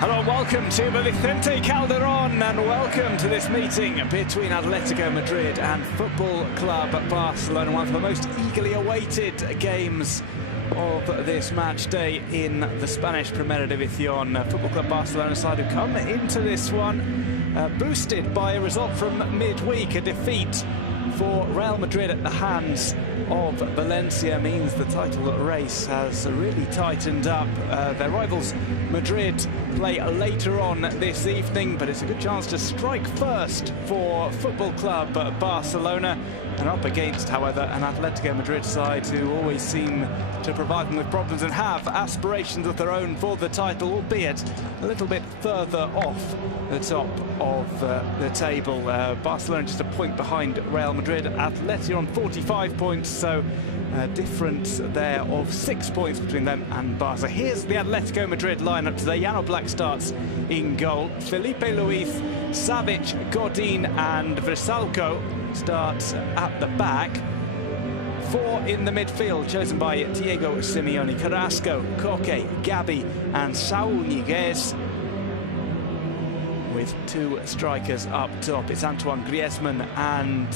Hello and welcome to the Vicente Calderón, and welcome to this meeting between Atletico Madrid and Football Club Barcelona, one of the most eagerly awaited games of this match day in the Spanish Primera División. Football Club Barcelona side who come into this one boosted by a result from midweek. A defeat for Real Madrid at the hands of Valencia means the title race has really tightened up. Their rivals Madrid play later on this evening, but it's a good chance to strike first for Football Club Barcelona, and up against, however, an Atletico Madrid side who always seem to provide them with problems and have aspirations of their own for the title, albeit a little bit further off the top of the table. Barcelona just a point behind Real Madrid. Atletico on 45 points, so a difference there of 6 points between them and Barca. Here's the Atletico Madrid lineup today. Jan Oblak starts in goal. Felipe Luis, Savic, Godin and Vrsaljko starts at the back. Four in the midfield, chosen by Diego Simeone: Carrasco, Koke, Gabi and Saúl Ñíguez. With two strikers up top, it's Antoine Griezmann and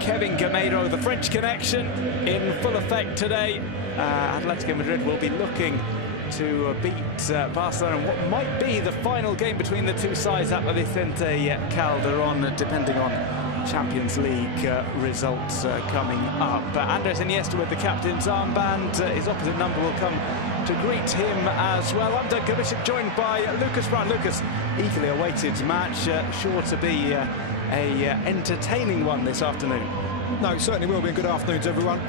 Kevin Gameiro. The French connection in full effect today. Atletico Madrid will be looking to beat Barcelona in what might be the final game between the two sides at the Vicente Calderón, depending on Champions League results coming up. Andres Iniesta with the captain's armband. His opposite number will come to greet him as well. I'm Doug Gubishik, joined by Lucas Brown. Lucas, eagerly awaited match, sure to be a entertaining one this afternoon. No, it certainly will be a good afternoon to everyone.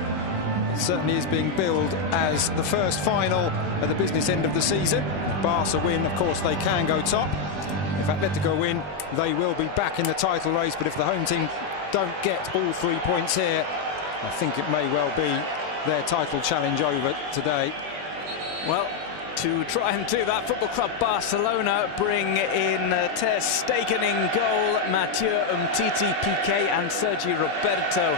It certainly is being billed as the first final at the business end of the season. Barca win, of course, they can go top. If Atletico win, they will be back in the title race, but if the home team don't get all 3 points here, I think it may well be their title challenge over today. Well, to try and do that, Football Club Barcelona bring in Ter Stegen in goal, Mathieu Umtiti, Piqué and Sergi Roberto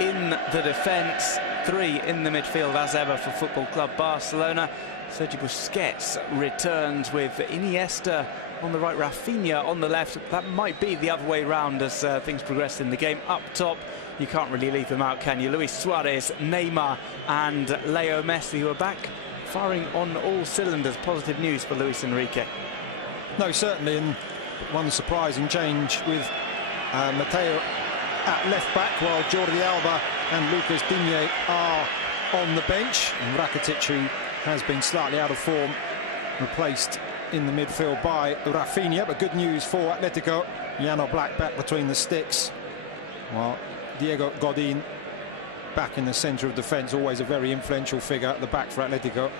in the defence. Three in the midfield as ever for Football Club Barcelona. Sergi Busquets returns with Iniesta on the right, Rafinha on the left. That might be the other way round as things progress in the game. Up top, you can't really leave them out, can you? Luis Suarez, Neymar and Leo Messi, who are back firing on all cylinders. Positive news for Luis Enrique. No, certainly, and one surprising change with Mateo at left back, while Jordi Alba and Lucas Digne are on the bench. And Rakitic, who has been slightly out of form, replaced in the midfield by Rafinha. But good news for Atletico, Jan Oblak back between the sticks, while Diego Godin back in the centre of defence. Always a very influential figure at the back for Atletico.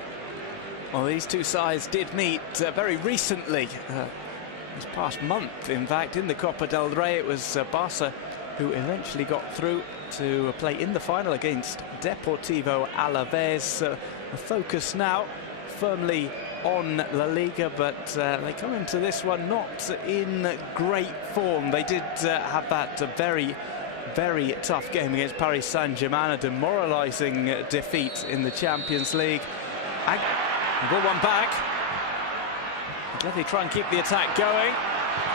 Well, these two sides did meet very recently, this past month, in fact, in the Copa del Rey. It was Barca who eventually got through to play in the final against Deportivo Alaves. The focus now firmly on La Liga, but they come into this one not in great form. They did have that very tough game against Paris Saint-Germain, a demoralising defeat in the Champions League. Ball one back. Atleti try and keep the attack going.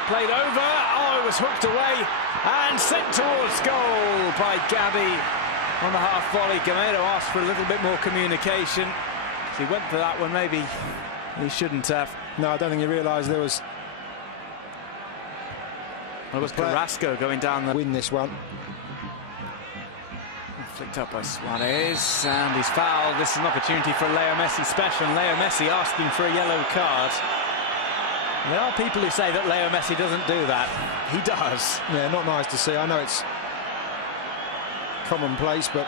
Played over. Oh, it was hooked away and sent towards goal by Gabi on the half volley. Gameiro asked for a little bit more communication. He went for that one. Maybe he shouldn't have. No, I don't think he realised there was. Well, it was Carrasco going down the win this one. Flicked up by Suarez, and he's fouled. This is an opportunity for Leo Messi special. Leo Messi asking for a yellow card. There are people who say that Leo Messi doesn't do that. He does. Yeah, not nice to see. I know it's commonplace, but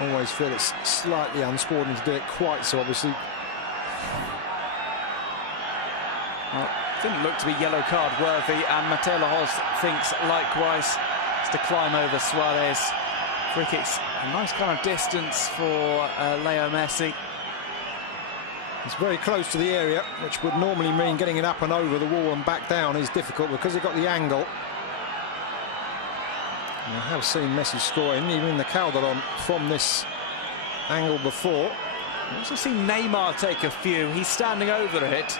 always feel it's slightly unsporting to do it quite so, obviously. Well, didn't look to be yellow card worthy, and Mateo Lahoz thinks likewise. It's to climb over Suarez. Free kicks, a nice kind of distance for Leo Messi. It's very close to the area, which would normally mean getting it up and over the wall and back down is difficult because he got the angle. And I have seen Messi scoring, even in the Calderón, from this angle before. I've also seen Neymar take a few. He's standing over it.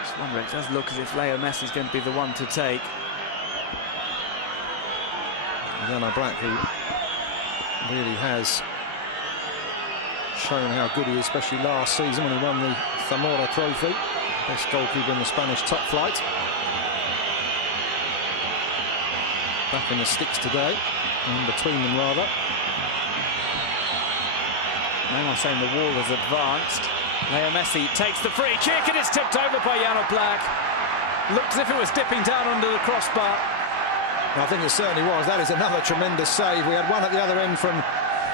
Just wondering, it does look as if Leo Messi is going to be the one to take. Jano Black, who really has shown how good he is, especially last season when he won the Zamora Trophy. Best goalkeeper in the Spanish top flight. Back in the sticks today, in between them rather. Neymar saying the wall has advanced. Leo Messi takes the free kick and it's tipped over by Jano Black. Looks as if it was dipping down under the crossbar. I think it certainly was. That is another tremendous save. We had one at the other end from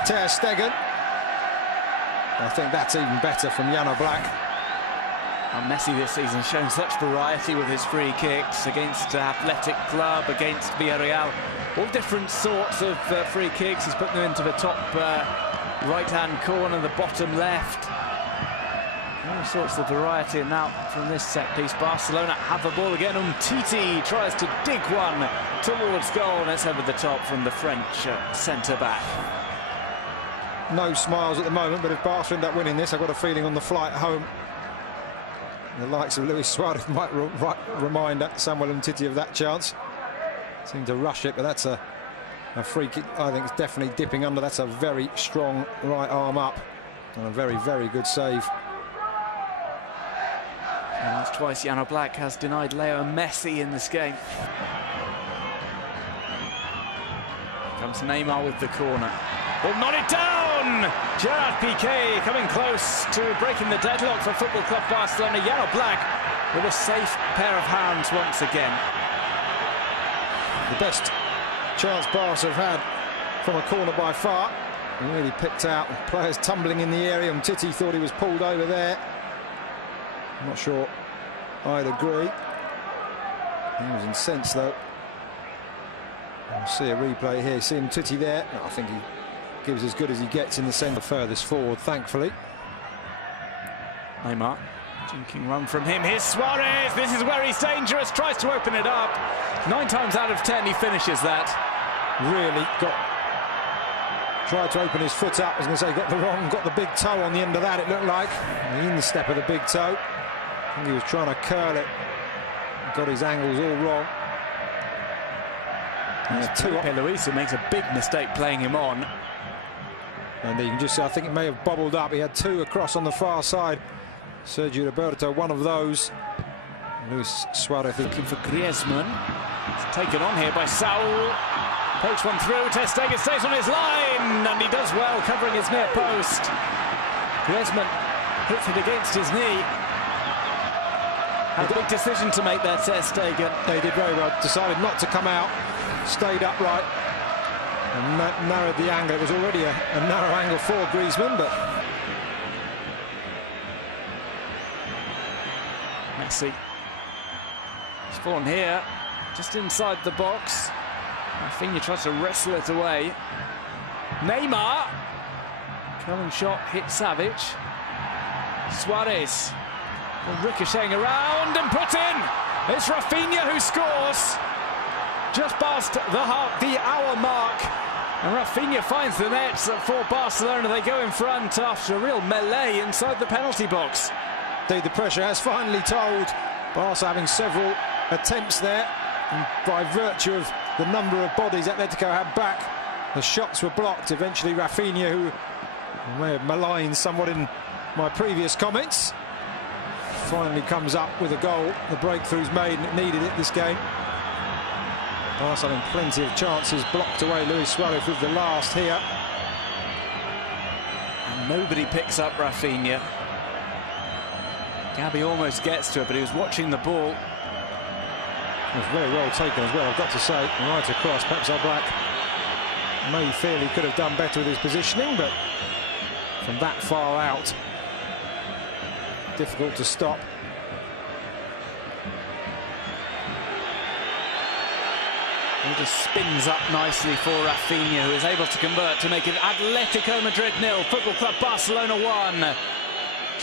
Ter Stegen. I think that's even better from Jano Black. And Messi this season shown such variety with his free kicks against Athletic Club, against Villarreal. All different sorts of free kicks. He's put them into the top right-hand corner, the bottom left. All sorts of variety. And now from this set piece, Barcelona have the ball again. Umtiti tries to dig one towards goal, and it's over the top from the French centre-back. No smiles at the moment, but if Barca end up winning this, I've got a feeling on the flight home the likes of Luis Suarez might remind Samuel Umtiti of that chance. Seemed to rush it, but that's a free kick. I think it's definitely dipping under. That's a very strong right arm up, and a very, very good save. And that's twice Jano Black has denied Leo Messi in this game. Comes Neymar with the corner. Will not it down! Gerard Piqué coming close to breaking the deadlock for Football Club Barcelona. Jano Black with a safe pair of hands once again. The best chance Barca have had from a corner by far. He really picked out players tumbling in the area. Umtiti thought he was pulled over there. I'm not sure I'd agree. He was incensed though. We'll see a replay here. See Umtiti there. I think he gives as good as he gets in the centre, furthest forward, thankfully. Neymar, jinking run from him. Here's Suarez. This is where he's dangerous. Tries to open it up. 9 times out of 10 he finishes that. Really tried to open his foot up. I was going to say got the big toe on the end of that, it looked like. The instep of the big toe. I think he was trying to curl it. Got his angles all wrong. Luis, who makes a big mistake playing him on. And you can just see, I think it may have bobbled up. He had 2 across on the far side. Sergio Roberto, one of those. Luis Suarez looking for Griezmann. It's taken on here by Saul. Pokes one through. Ter Stegen stays on his line, and he does well covering his near post. Griezmann hits it against his knee. Had a big decision to make there, Ter Stegen. They did very well. Decided not to come out. Stayed upright and narrowed the angle. It was already a narrow angle for Griezmann, but Messi. He's fallen here, just inside the box. Rafinha tries to wrestle it away. Neymar. Curling shot hit Savage. Suarez. Ricocheting around and put in. It's Rafinha who scores. Just past the hour mark. And Rafinha finds the net for Barcelona. They go in front after a real melee inside the penalty box. Indeed, the pressure has finally told. Barca having several attempts there. And by virtue of the number of bodies Atletico had back, the shots were blocked. Eventually Rafinha, who I may have maligned somewhat in my previous comments, finally comes up with a goal. The breakthrough's made and it needed it this game. Barca having plenty of chances, blocked away Luis Suarez with the last here. And nobody picks up Rafinha. Gabby almost gets to it, but he was watching the ball. It was very well taken as well, I've got to say. Right across, perhaps Black may feel he could have done better with his positioning, but from that far out, difficult to stop. He just spins up nicely for Rafinha, who is able to convert to make it Atletico Madrid 0, Football Club Barcelona 1.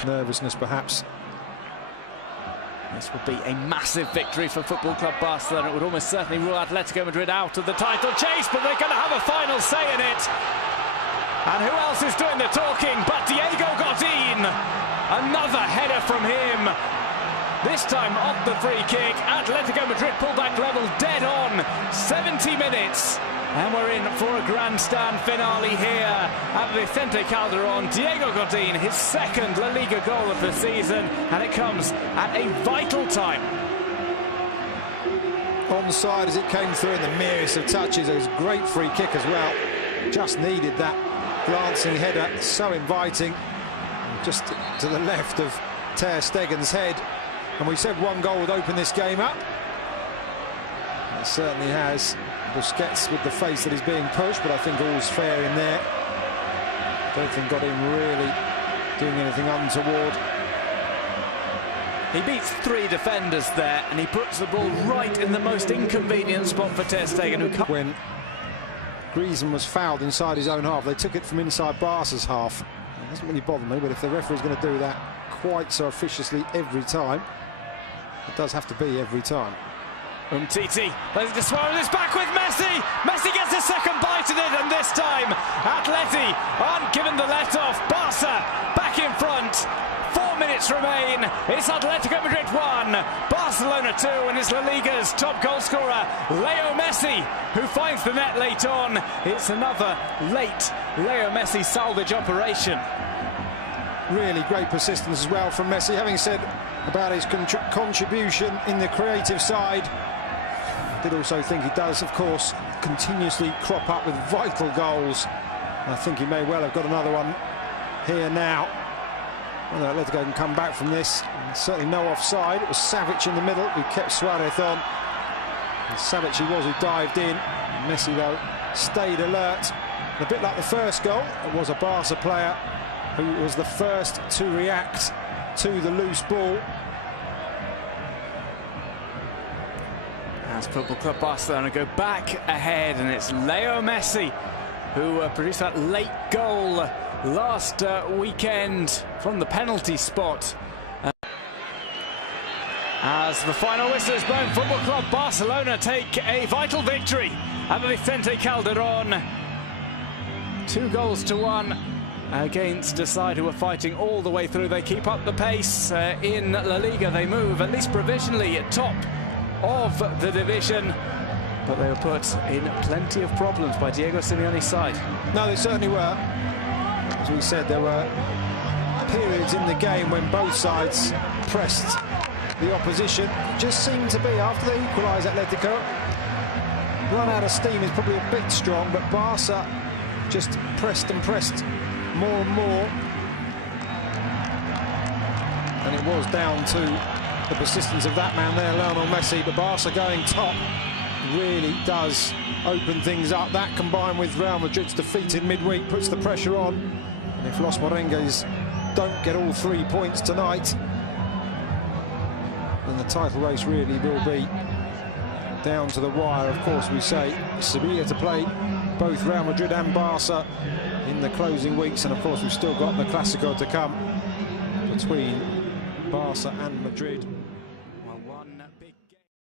Nervousness, perhaps. This would be a massive victory for Football Club Barcelona. It would almost certainly rule Atletico Madrid out of the title chase, but they're going to have a final say in it. And who else is doing the talking but Diego Godin? Another header from him. This time off the free kick. Atletico Madrid pull back level dead on. 70 minutes. And we're in for a grandstand finale here at Vicente Calderon. Diego Godin, his second La Liga goal of the season, and it comes at a vital time. Onside as it came through in the merest of touches. It was a great free kick as well. Just needed that glancing header, so inviting. Just to the left of Ter Stegen's head. And we said one goal would open this game up. It certainly has. Busquets with the face that is being pushed, but I think all's fair in there. Don't think got him really doing anything untoward. He beats 3 defenders there, and he puts the ball right in the most inconvenient spot for Ter Stegen, who when Griezmann was fouled inside his own half, they took it from inside Barca's half. It doesn't really bother me, but if the referee's going to do that quite so officiously every time, it does have to be every time. Titi, there's the Suarez back with Messi. Messi gets a second bite at it, and this time Atleti aren't given the let-off. Barca back in front. 4 minutes remain. It's Atletico Madrid 1, Barcelona 2, and it's La Liga's top goal scorer, Leo Messi, who finds the net late on. It's another late Leo Messi salvage operation. Really great persistence as well from Messi. Having said about his contribution in the creative side, I did also think he does, of course, continuously crop up with vital goals. I think he may well have got another one here now. Whether Atletico can come back from this, certainly no offside. It was Savic in the middle who kept Suarez on. And Savic he was who dived in. Messi, though, stayed alert. And a bit like the first goal, it was a Barca player who was the first to react to the loose ball. As Football Club Barcelona go back ahead, and it's Leo Messi who produced that late goal last weekend from the penalty spot. As the final whistle is blown, Football Club Barcelona take a vital victory at the Vicente Calderon. 2-1 against a side who are fighting all the way through. They keep up the pace in La Liga. They move, at least provisionally, at top of the division, but they were put in plenty of problems by Diego Simeone's side. No, they certainly were. As we said, there were periods in the game when both sides pressed the opposition. It just seemed to be, after they equalised, Atletico run out of steam is probably a bit strong, but Barca just pressed and pressed more and more, and it was down to the persistence of that man there, Lionel Messi. But Barca going top really does open things up. That, combined with Real Madrid's defeat in midweek, puts the pressure on. And if Los Merengues don't get all 3 points tonight, then the title race really will be down to the wire. Of course, we say Sevilla to play both Real Madrid and Barca in the closing weeks, and of course we've still got the Clásico to come between Barca and Madrid.